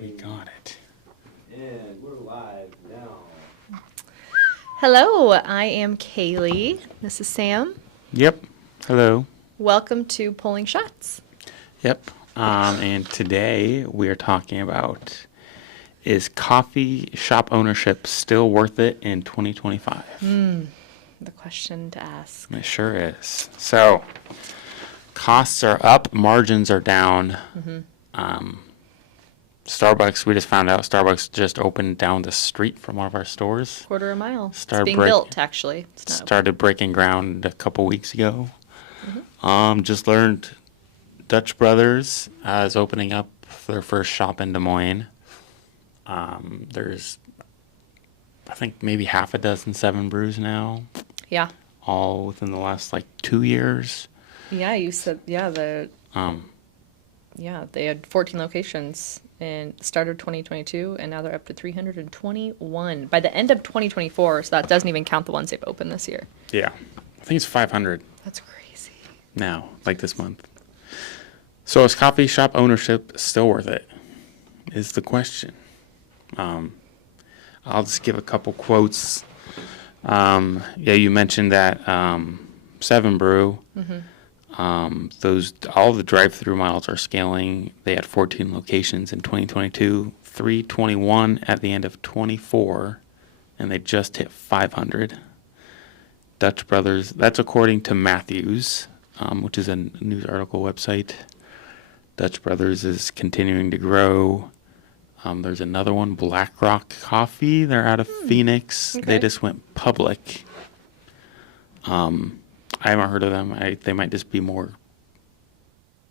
We got it. And we're live now. Hello, I am Kaylee. This is Sam. Yep. Hello. Welcome to Pulling Shots. Yep. And today we are talking about, is coffee shop ownership still worth it in 2025? The question to ask. It sure is. So, costs are up, margins are down. Starbucks, we just found out Starbucks just opened down the street from one of our stores. Quarter a mile. Started It's being built, actually. It's not Started breaking ground a couple weeks ago. Just learned Dutch Brothers is opening up their first shop in Des Moines. There's, I think, maybe half a dozen 7 Brews now, Yeah. all within the last, 2 years. Yeah, you said, they had 14 locations in the start of 2022, and now they're up to 321 by the end of 2024, so that doesn't even count the ones they've opened this year. Yeah. I think it's 500 That's crazy. now, this month. So is coffee shop ownership still worth it? Is the question. I'll just give a couple quotes. You mentioned that 7 Brew. All the drive-through miles are scaling. They had 14 locations in 2022, 321 at the end of 24, and they just hit 500. Dutch Brothers, that's according to Matthews, which is a news article website. Dutch Brothers is continuing to grow. There's another one, Black Rock Coffee. They're out of Phoenix. Okay. They just went public. I haven't heard of them. They might just be more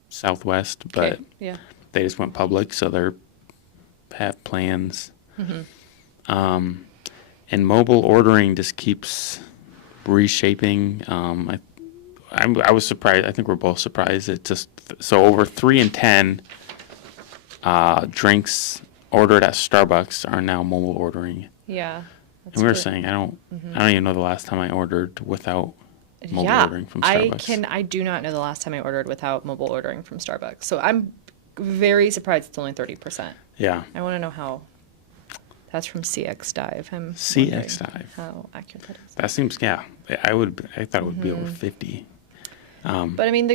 Southwest, but Okay. Yeah. they just went public, so they have plans. And mobile ordering just keeps reshaping. I was surprised. I think we're both surprised. It just so over 3 in 10 drinks ordered at Starbucks are now mobile ordering. Yeah. And we were saying I don't even know the last time I ordered without mobile ordering from Starbucks. I do not know the last time I ordered without mobile ordering from Starbucks. So I'm very surprised it's only 30%. Yeah. I want to know how. That's from CX Dive. I'm CX wondering Dive. how accurate that is. That seems I thought it would be over 50. But I mean,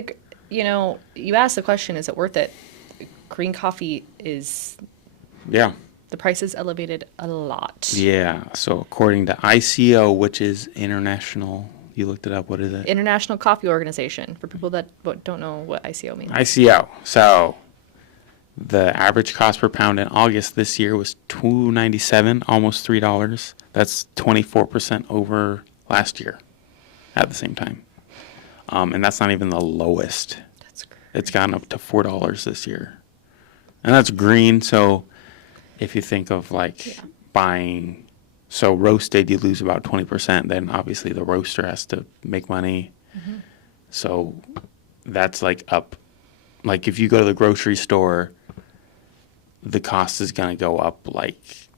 you asked the question, is it worth it? Green coffee is, Yeah. the price is elevated a lot. Yeah. So according to ICO, which is International, you looked it up. What is it? International Coffee Organization, for people that don't know what ICO means. ICO. So the average cost per pound in August this year was $2.97, almost $3. That's 24% over last year at the same time. And that's not even the lowest. That's great. It's gone up to $4 this year. And that's green, so if you think of buying, so roasted, you lose about 20%. Then obviously the roaster has to make money. So that's up. If you go to the grocery store, the cost is going to go up 30%.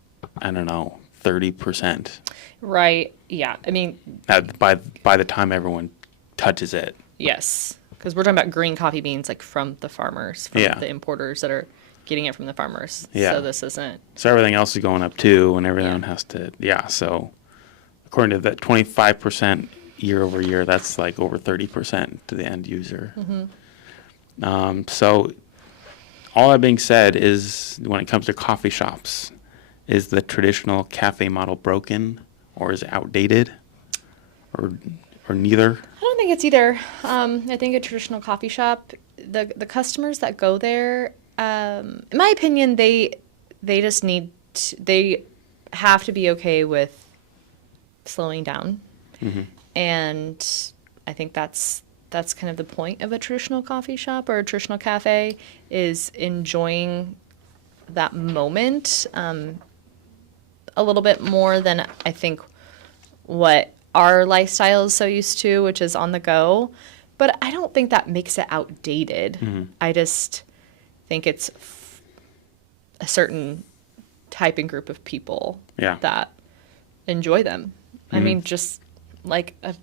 Right. Yeah. I mean, By the time everyone touches it. yes. Because we're talking about green coffee beans, from the farmers, from Yeah. the importers that are getting it from the farmers. Yeah. So this isn't. So everything else is going up too, and everyone has to, so according to that 25% year over year, that's over 30% to the end user. So all that being said is when it comes to coffee shops, is the traditional cafe model broken or is it outdated or neither? I don't think it's either. I think a traditional coffee shop, the customers that go there, in my opinion, they just they have to be okay with slowing down, and I think that's kind of the point of a traditional coffee shop or a traditional cafe, is enjoying that moment a little bit more than I think what our lifestyle is so used to, which is on the go. But I don't think that makes it outdated. I just think it's a certain type and group of people that enjoy them. I mean, just like a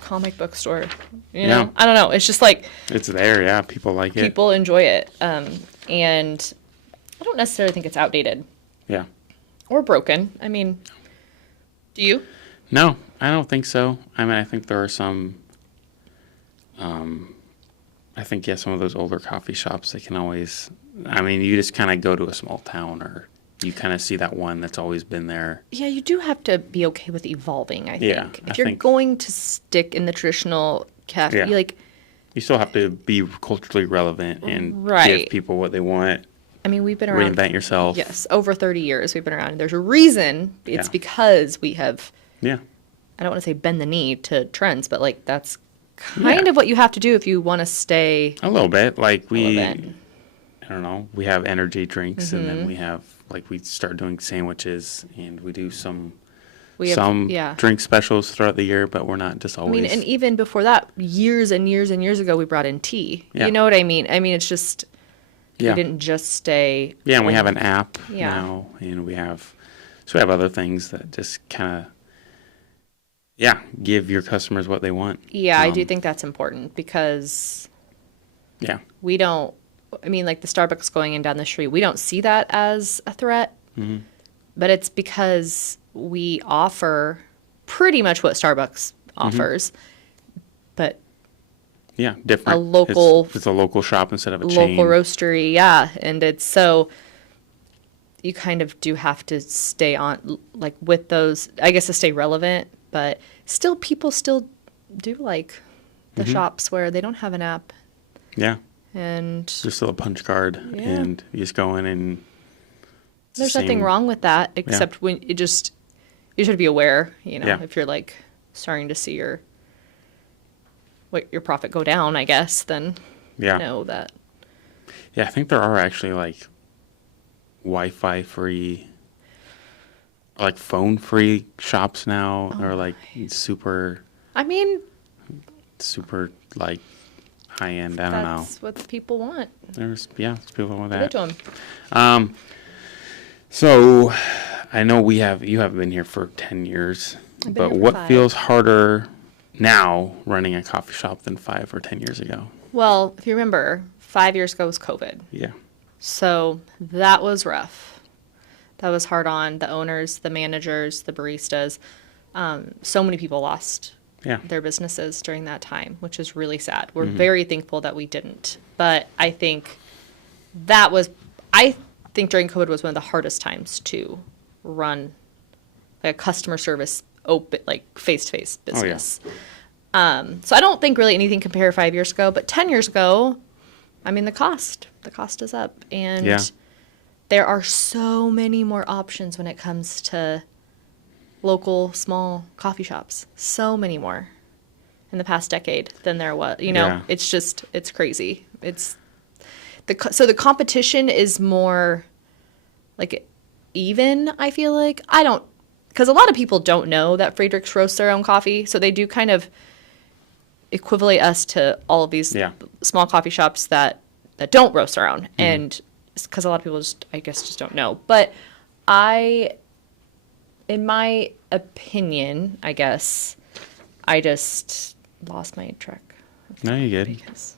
comic book store, you know? I don't know. It's just it's there. Yeah. People like it. People enjoy it. And I I don't necessarily think it's outdated Yeah. or broken. I mean, do you? No, I don't think so. I mean, I think there are some, I think, yeah, some of those older coffee shops, they can always, I mean, you just kind of go to a small town or you kind of see that one that's always been there. Yeah, you do have to be okay with evolving, I Yeah, think. I If you're think- going to stick in the traditional cafe, Yeah. like, You still have to be culturally relevant and Right. give people what they want, I mean, we've been around. reinvent yourself. Yes, over 30 years we've been around. There's a reason. It's Yeah. because we have, Yeah. I don't want to say bend the knee to trends, but like that's kind Yeah. of what you have to do if you want to stay A little bit. Like a little we, bit. I don't know, we have energy drinks and Mm-hmm. then we have, like, we start doing sandwiches and we do some We have, some yeah. drink specials throughout the year, but we're not just I always. mean, and even before that, years and years and years ago, we brought in tea. Yeah. You know what I mean? I mean, it's just, yeah. we didn't just stay. Yeah, and we in- have an app Yeah. now, and we have other things that just kind of, yeah, give your customers what they want. Yeah, I do Um, think that's important because Yeah, we don't, I mean, like the Starbucks going in down the street, we don't see that as a threat, Mm-hmm. but it's because we offer pretty much what Starbucks Mm-hmm. offers, but yeah, different. A local- It's a local shop instead of a chain. local roastery, yeah. And it's so you kind of do have to stay on, like with those, I guess to stay relevant, but still, people still do like the Mm-hmm. shops where they don't have an app. Yeah, And there's still a punch card, Yeah. and you just go in and. it's the there's nothing same- wrong with that, except when you just should be aware, you know, Yeah. if you're like starting to see your profit go down, I guess, then Yeah, know that. yeah. I think there are actually like Wi-Fi free, like phone free shops now, Oh or like super I mean, like high end. I don't know. that's what the people want. There's people with Give it that. to them. So I know you haven't been here for 10 years, I've been but here for what 5. feels harder now running a coffee shop than 5 or 10 years ago? Well, if you remember, 5 years ago was COVID. Yeah. So that was rough. That was hard on the owners, the managers, the baristas. So many people lost Yeah. their businesses during that time, which is really sad. We're very thankful that we didn't. But I think I think during COVID was one of the hardest times to run like a customer service open, like face-to-face Oh, yeah. business. So I don't think really anything compare 5 years ago, but 10 years ago, I mean, the cost is up. And Yeah. there are so many more options when it comes to local small coffee shops. So many more in the past decade than there was. You know, Yeah. it's crazy. So the competition is more like even, I feel like. Because a lot of people don't know that Friedrichs roasts their own coffee, so they do kind of equivalent us to all of these Yeah. small coffee shops that don't roast their own. And because a lot of people just don't know. But in my opinion, I guess, I just lost my track. No, you good. Because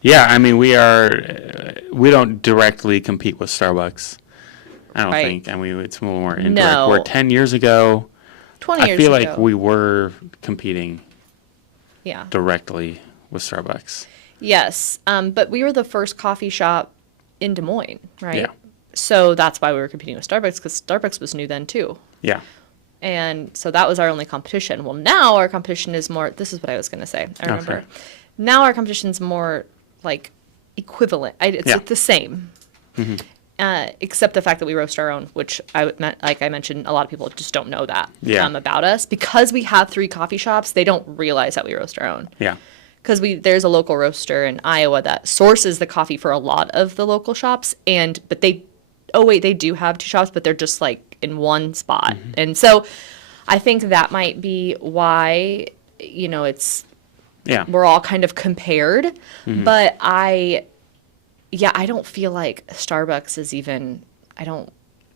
Yeah, I mean, we don't directly compete with Starbucks. I don't Right. think. I mean, it's a little more indirect. No. Where 10 years ago, 20 I years feel ago. like we were competing Yeah. directly with Starbucks. Yes. But we were the first coffee shop in Des Moines, right? Yeah. So that's why we were competing with Starbucks, because Starbucks was new then too. Yeah. And so that was our only competition. Well, now our competition is more, this is what I was going to say. I remember. Okay. Now our competition's more like equivalent. It's Yeah. like the same. Except the fact that we roast our own, which like I mentioned, a lot of people just don't know that Yeah. about us. Because we have 3 coffee shops, they don't realize that we roast our own. Yeah. Because there's a local roaster in Iowa that sources the coffee for a lot of the local shops, but they do have 2 shops, but they're just like in one spot. And so I think that might be why, it's, Yeah. we're all kind of compared. But I don't feel like Starbucks is even,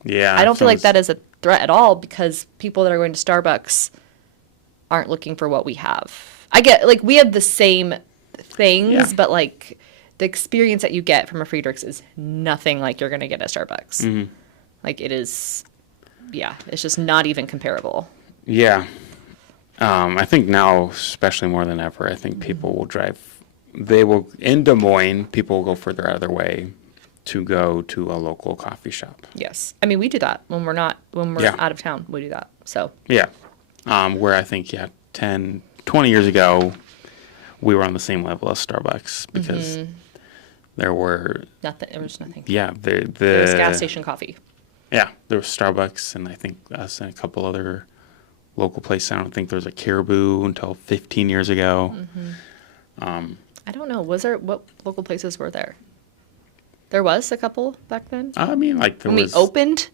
Yeah. I don't feel like sounds- that is a threat at all, because people that are going to Starbucks aren't looking for what we have. I get, like, we have the same things, Yeah. but like the experience that you get from a Friedrichs is nothing like you're going to get at Starbucks. Mhm. Like it is, yeah, it's just not even comparable. Yeah. I think now, especially more than ever, I think people will in Des Moines, people will go further out of their way to go to a local coffee shop. Yes. I mean, we do that when we're Yeah. out of town, we do that. So, Yeah. Where I think, 10, 20 years ago, we were on the same level as Starbucks because there were, there was nothing. yeah, There was gas station coffee. Yeah, there was Starbucks and I think us and a couple other local places. I don't think there was a Caribou until 15 years ago. I don't know. What local places were there? There was a couple back then? I mean, like there When was. we opened?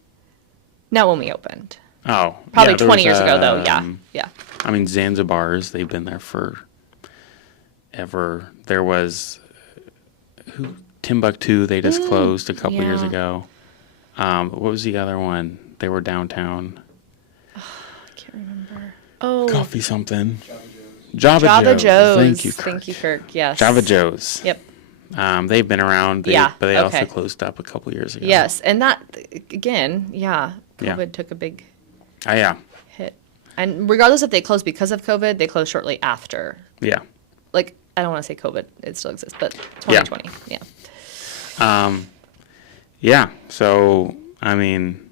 Not when we opened. Oh. Probably yeah, there 20 was, years ago, though. Yeah. Yeah. I mean, Zanzibar's, they've been there for ever. There was Timbuktu, they just closed a couple years yeah. ago. What was the other one? They were downtown. I can't remember. Oh, Coffee something. Java Joe's. Java Java Joe's. Joe's. Thank you, Kirk. Thank you, Kirk. Yes. Java Joe's. Yep. They've been around, Yeah, but they also okay. closed up a couple years ago. Yes. And that, again, yeah, Yeah. COVID took a big Yeah. hit. And regardless if they closed because of COVID, they closed shortly after. Yeah. Like, I don't want to say COVID, it still exists, but 2020. Yeah. Yeah. So, I mean,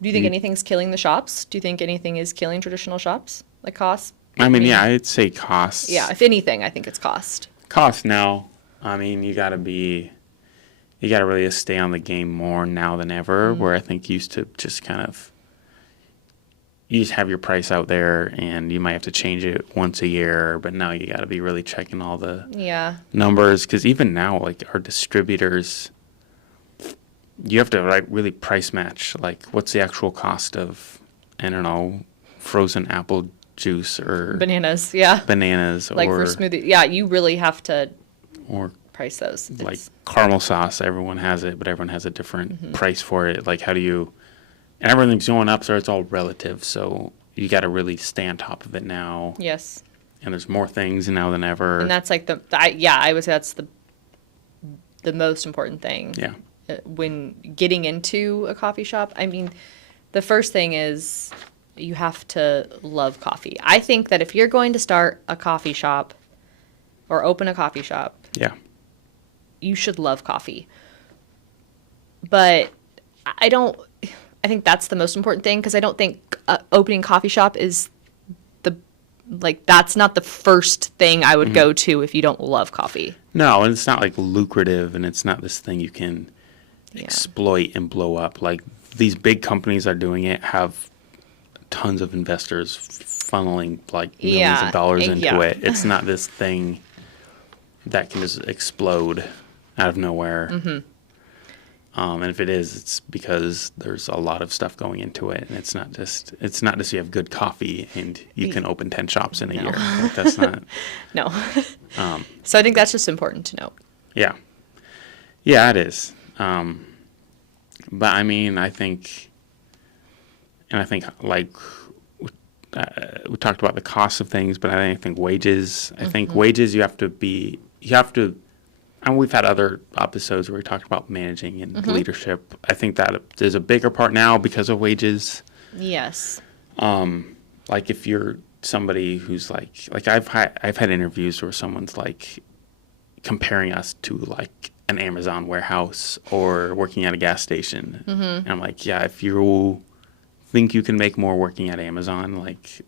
Do you think anything's killing the shops? Do you think anything is killing traditional shops? Like cost? yeah, I'd say costs. Yeah, if anything, I think it's cost. Cost now. I mean, you got to really just stay on the game more now than ever, where I think used to just kind of, you just have your price out there and you might have to change it once a year, but now you got to be really checking all the Yeah. numbers, because even now, like our distributors, you have to like really price match, like what's the actual cost of, I don't know, frozen apple juice or Bananas, yeah. bananas Like or for smoothie. Yeah, you really have to or price those. like It's- caramel sauce. Everyone has it, but everyone has a different price for it. Like how do you? And everything's going up, so it's all relative. So you got to really stay on top of it now. yes. And there's more things now than ever. And that's like I would say that's the most important thing. Yeah. When getting into a coffee shop, I mean, the first thing is you have to love coffee. I think that if you're going to start a coffee shop or open a coffee shop, Yeah. you should love coffee. But I think that's the most important thing, because I don't think opening a coffee shop is that's not the first thing I would go to if you don't love coffee. No, and it's not like lucrative, and it's not this thing you can exploit and blow up. Like these big companies are doing it, have tons of investors funneling like millions of dollars into it. It's not this thing that can just explode out of nowhere. And if it is, it's because there's a lot of stuff going into it, and it's not just you have good coffee and you can open 10 shops in a year. Like, that's not. No. So I think that's just important to note. Yeah. Yeah, it is. But I mean, I think like we talked about the cost of things, but I think wages. I think wages you have to. And we've had other episodes where we talked about managing and leadership. I think that there's a bigger part now because of wages. Yes. Like if you're somebody who's like I've had interviews where someone's like comparing us to like an Amazon warehouse or working at a gas station. And I'm like, yeah, if you think you can make more working at Amazon, like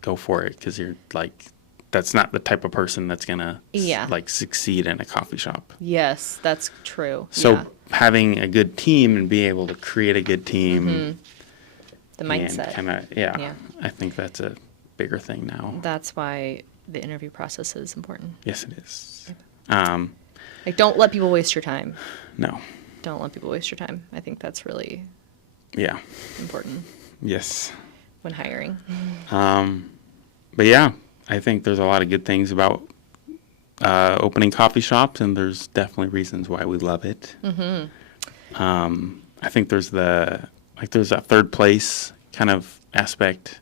go for it, because you're like, that's not the type of person that's gonna like succeed in a coffee shop. Yes, that's true. So having a good team and being able to create a good team, the mindset. kind of I think that's a bigger thing now. That's why the interview process is important. Yes, it is. Like, don't let people waste your time. No. Don't let people waste your time. I think that's really Yeah. important Yes. when hiring. But yeah, I think there's a lot of good things about opening coffee shops, and there's definitely reasons why we love it. I think there's a third place kind of aspect.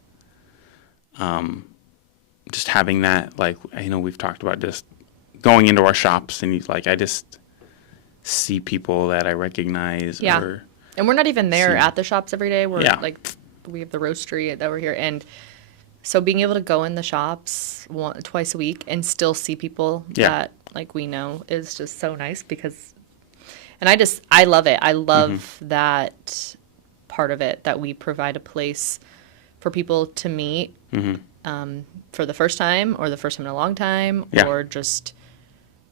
Just having that, like, we've talked about just going into our shops and I just see people that I recognize. Yeah. And we're not even there See. at the shops every day. We're Yeah. like, we have the roastery that we're here. And so being able to go in the shops twice a week and still see people Yeah. that like we know is just so nice because, and I love it. I love that part of it, that we provide a place for people to meet for the first time or the first time in a long time Yeah. or just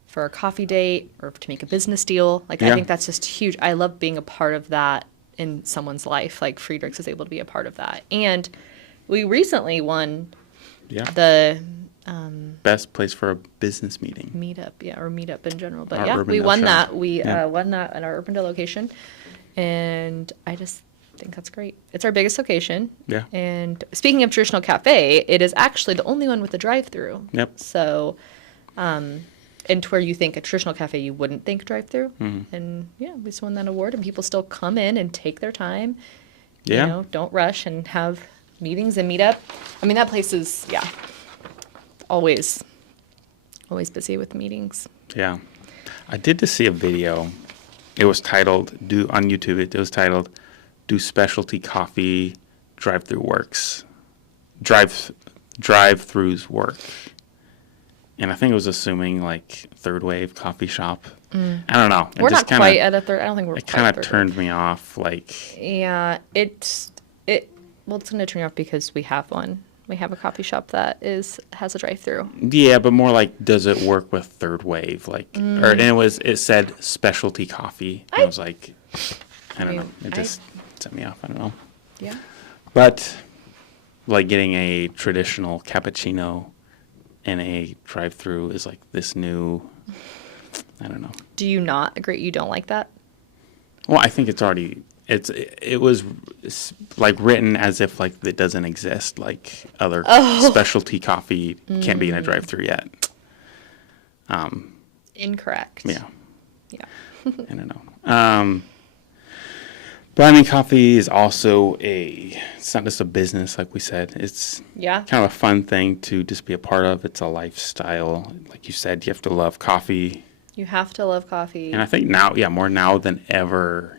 for a coffee date or to make a business deal. Like, Yeah. I think that's just huge. I love being a part of that in someone's life. Like, Friedrichs is able to be a part of that. And we recently won Yeah. the Best place for a business meeting. meetup, or meetup in general. But Our yeah, we Urbandale won shop. that. We Yeah. won that at our Urbandale location. And I just think that's great. It's our biggest location. Yeah. And speaking of traditional cafe, it is actually the only one with a drive-through. Yep. So, and to where you think a traditional cafe, you wouldn't think drive-through. And yeah, we just won that award, and people still come in and take their time. Yeah. You know, don't rush and have meetings and meet up. I mean, that place is, always busy with meetings. Yeah. I did just see a video. It was titled, on YouTube, it was titled, Do Specialty Coffee Drive-Thru Works? Drive-throughs work. And I think it was assuming like third wave coffee shop. I don't know. We're not quite at a third. I don't think we're It quite kind at of third turned wave. me off. Like, Yeah, well, it's going to turn you off because we have one. We have a coffee shop that has a drive-through. yeah, but more like, does it work with third wave? Like, and it said specialty coffee. And I was like, I don't know. It just set me off. I don't know. Yeah. But like getting a traditional cappuccino in a drive-through is like this new, I don't know. Do you not agree? You don't like that? Well, I think it was like written as if like it doesn't exist, like other specialty coffee can't be in a drive-through yet. Incorrect. Yeah. Yeah. I don't know. But I mean, coffee is also it's not just a business, like we said. It's Yeah. kind of a fun thing to just be a part of. It's a lifestyle. Like you said, you have to love coffee. You have to love coffee. And I think now, more now than ever,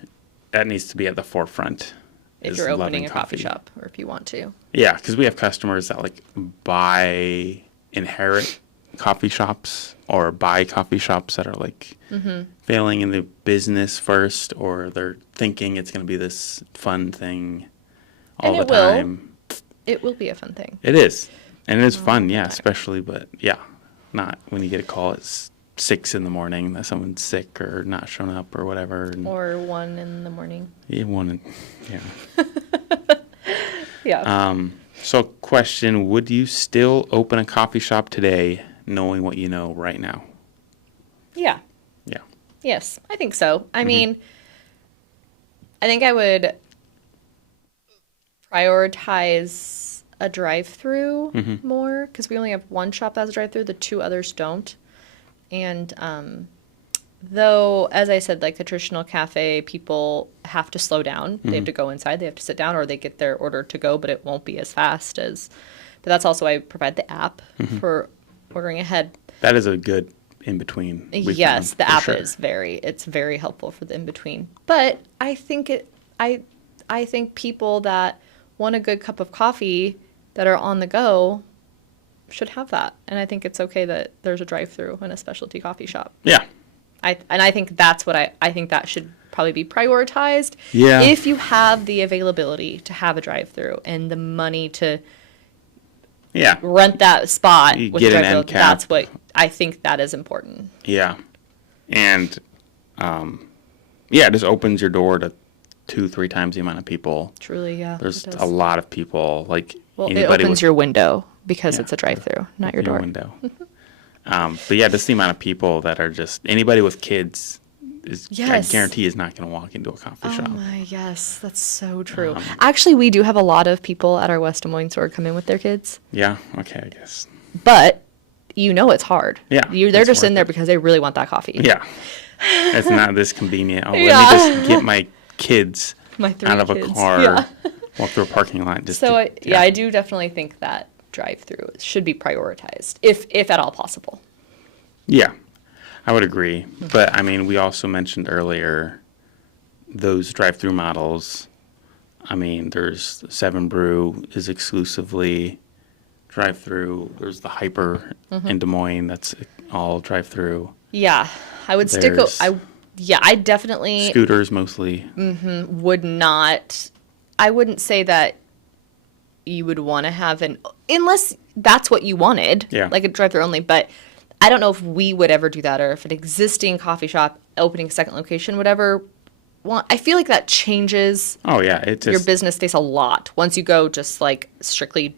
that needs to be at the forefront. If is you're opening loving a coffee shop or if you want to. Yeah, because we have customers that like inherit coffee shops or buy coffee shops that are like failing in the business first, or they're thinking it's going to be this fun thing all And the it will. time. It will be a fun thing. It is. And it is fun, yeah, especially, but yeah, not when you get a call at 6 in the morning that someone's sick or not shown up or whatever. And Or 1 in the morning. you want to, yeah. Yeah. So question, would you still open a coffee shop today knowing what you know right now? Yeah. Yeah. Yes, I think so. I mean, I think I would prioritize a drive-through more because we only have one shop that has a drive-through. The 2 others don't. And though, as I said, like the traditional cafe, people have to slow down. They have to go inside. They have to sit down, or they get their order to go, but it won't be as fast as. But that's also why I provide the app for ordering ahead. That is a good in-between. we Yes, found, the for app sure. is it's very helpful for the in-between. But I think I think people that want a good cup of coffee that are on the go should have that. And I think it's okay that there's a drive-through in a specialty coffee shop. Yeah. I think that's what I think that should probably be prioritized. Yeah. If you have the availability to have a drive-through and the money to Yeah. rent that spot You with get a an drive-through, end cap. that's what I think that is important. Yeah. And, yeah, it just opens your door to 2-3 times the amount of people. Truly, yeah. There's it does. a lot of people. Like Well, it anybody opens with your window because Yeah. it's a drive-through, not your door. window. But yeah, just the amount of people that are just anybody with kids is Yes. I guarantee is not going to walk into a coffee Oh shop. my, yes, that's so true. Actually, we do have a lot of people at our West Des Moines store come in with their kids, Yeah. Okay. I guess. but you know it's hard. Yeah, they're it's just in worth there it. because they really want that coffee. Yeah. It's not this convenient. Oh, Yeah. let me just get my kids My 3 out of a kids. car, Yeah. walk through a parking lot. Just So to, I do definitely think that drive-through should be prioritized, if at all possible. Yeah. I would agree. But, I mean, we also mentioned earlier those drive-through models. I mean, there's 7 Brew is exclusively drive-through. There's the Hyper in Des Moines that's all drive-through. Yeah, I would There's I definitely Scooters mostly. would not. I wouldn't say that you would want to have unless that's what you wanted, Yeah. like a drive-through only. But I don't know if we would ever do that, or if an existing coffee shop opening a second location would ever want. I feel like that changes Oh, yeah. It your just, business space a lot once you go just like strictly,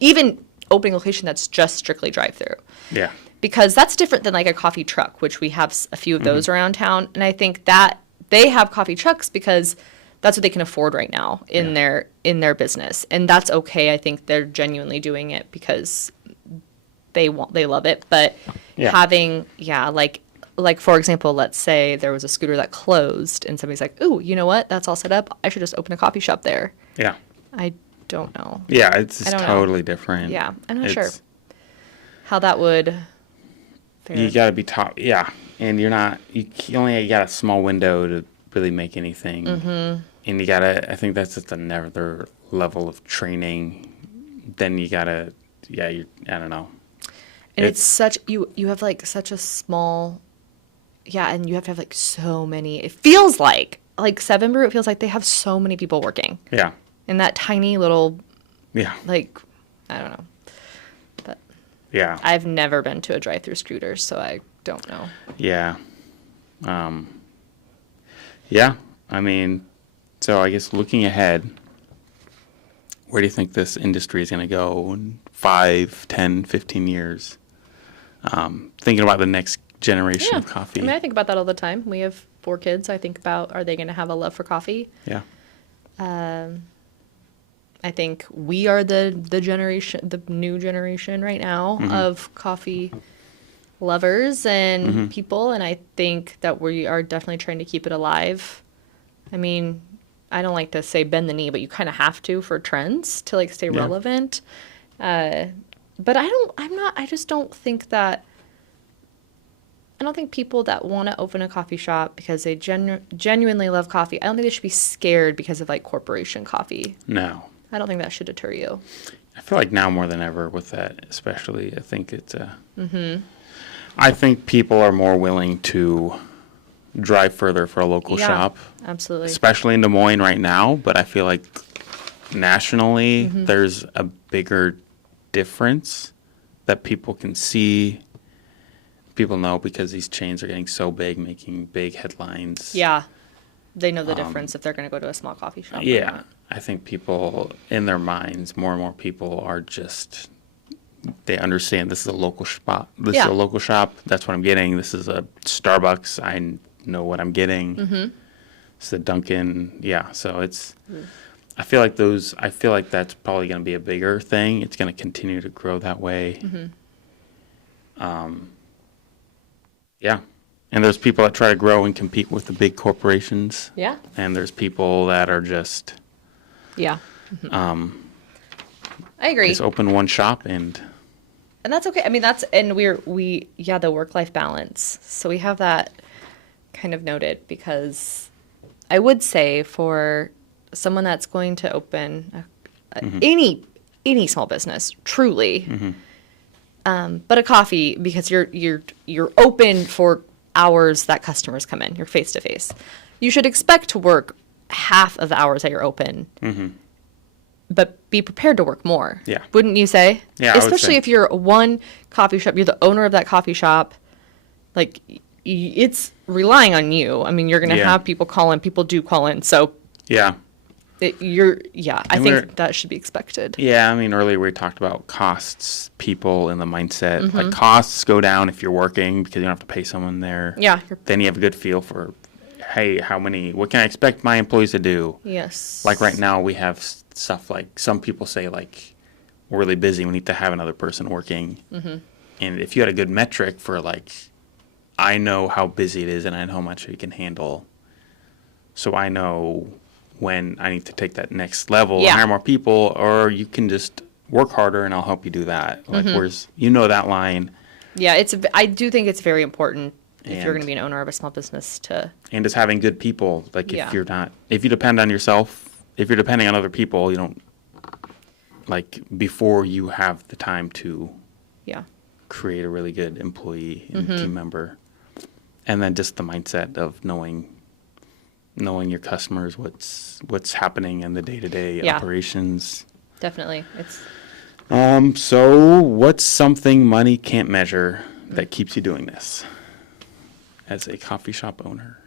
even opening a location that's just strictly drive-through. yeah. Because that's different than like a coffee truck, which we have a few of those around town. And I think that they have coffee trucks because that's what they can afford right now in their business. And that's okay. I think they're genuinely doing it because they love it. But having, like for example, let's say there was a scooter that closed and somebody's like, "Ooh, you know what? That's all set up. I should just open a coffee shop there." Yeah. I don't know. Yeah, it's I don't know. totally different. Yeah, I'm not sure It's- how that would fare. You got to be top. Yeah. And you only got a small window to really make anything. And you got to, I think that's just another level of training. Then you got to, I don't know. And it's such you have like such a small, and you have to have like so many. It feels like 7 Brew. It feels like they have so many people working Yeah. in that tiny little, Yeah. like, I don't know. But Yeah. I've never been to a drive-through scooter, so I don't know. Yeah. Yeah. I mean, so I guess looking ahead, where do you think this industry is going to go in 5, 10, 15 years? Thinking about the next generation of coffee. I mean, I think about that all the time. We have 4 kids. I think about, are they going to have a love for coffee? Yeah. I think we are the new generation right now of coffee lovers and people, and I think that we are definitely trying to keep it alive. I mean, I don't like to say bend the knee, but you kind of have to for trends to like stay relevant. But I just don't think that, I don't think people that want to open a coffee shop because they genuinely love coffee, I don't think they should be scared because of like corporation coffee. No. I don't think that should deter you. I feel like now more than ever with that, especially, I think it's I think people are more willing to drive further for a local shop. Absolutely. Especially in Des Moines right now, but I feel like nationally there's a bigger difference that people can see. People know because these chains are getting so big, making big headlines. Yeah. They know the difference if they're going to go to a small coffee shop. Or Yeah. not. I think people, in their minds, more and more people are just, they understand this is a local shop. This is a local shop. That's what I'm getting. This is a Starbucks. I know what I'm getting. It's a Dunkin'. Yeah. So it's, I feel like that's probably going to be a bigger thing. It's going to continue to grow that way. Yeah. And there's people that try to grow and compete with the big corporations. Yeah. And there's people that are just, Yeah. I agree. just open one shop and And that's okay. I mean, the work-life balance. So we have that kind of noted because I would say for someone that's going to open any small business, truly, but a coffee, because you're open for hours that customers come in, you're face to face. You should expect to work half of the hours that you're open. But be prepared to work more. Yeah. Wouldn't you say? Yeah, I would Especially say. if you're one coffee shop, you're the owner of that coffee shop. Like, it's relying on you. I mean, you're going to Yeah. have people call in. People do call in. So yeah. I And think that should be expected. Yeah, I mean, earlier we talked about costs, people, and the mindset. Like, costs go down if you're working because you don't have to pay someone there. Yeah. Then you have a good feel for, hey, what can I expect my employees to do? Yes. Like right now we have stuff like, some people say, like, we're really busy, we need to have another person working. And if you had a good metric for, like, I know how busy it is and I know how much you can handle. So I know when I need to take that next level, Yeah. hire more people, or you can just work harder and I'll help you do that. Like, where's, that line. Yeah, I do think it's very important if you're going to be an owner of a small business and just having good people. Like Yeah. if you depend on yourself, if you're depending on other people, you don't, like, before you have the time to yeah. create a really good employee and Mm-hmm. team member. And then just the mindset of knowing your customers, what's happening in the day-to-day Yeah. operations. Definitely. It's So what's something money can't measure that keeps you doing this as a coffee shop owner?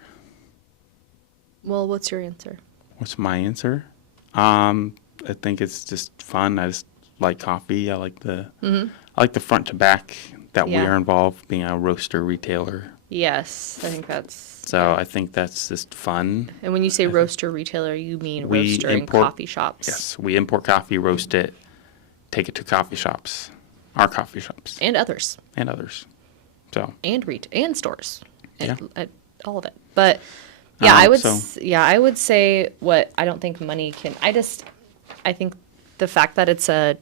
well, what's your answer? What's my answer? I think it's just fun. I just like coffee. I like the front to back that we Yeah. are involved, being a roaster retailer. Yes, I think that's. So I think that's just fun. And when you say roaster retailer, you mean We roaster in import- coffee shops. Yes, we import coffee, roast it, take it to coffee shops, our coffee shops, And others. and others. So And and stores. Yeah. And all of it. But yeah, I would so- I would say what I don't think money can. I think the fact that it's a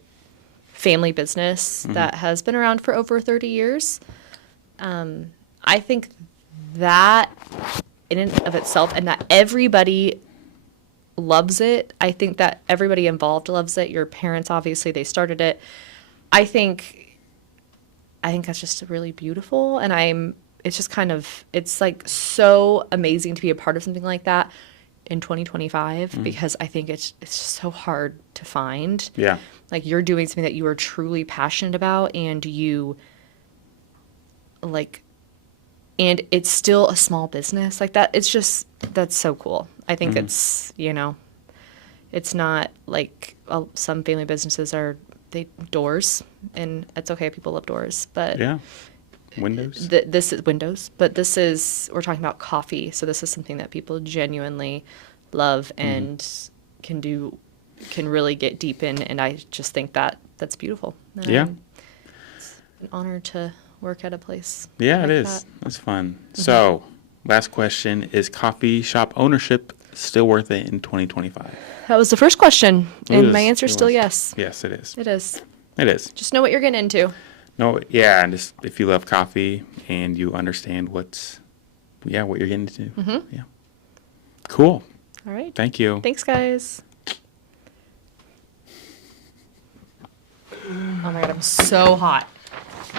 family business Mm-hmm. that has been around for over 30 years, I think that in and of itself, and that everybody loves it. I think that everybody involved loves it. Your parents, obviously, they started it. I think that's just really beautiful, and it's just kind of, it's like so amazing to be a part of something like that in 2025 because I think it's just so hard to find. yeah, Like, you're doing something that you are truly passionate about, and you like, and it's still a small business like that. It's just, that's so cool. I think it's, it's not like some family businesses they doors, and it's okay. People love doors, but yeah. Windows. this is Windows, but we're talking about coffee. So this is something that people genuinely love and can really get deep in. And I just think that's beautiful. And Yeah. It's an honor to work at a place. Yeah, like it is. that. It's fun. So, last question: is coffee shop ownership still worth it in 2025? That was the first question. It And is. my answer is It still was. yes. Yes, it is. It is. It is. Just know what you're getting into. No, yeah, and just if you love coffee and you understand what you're getting into. Yeah. Cool. All right. Thank you. Thanks, guys. Oh my God, I'm so hot.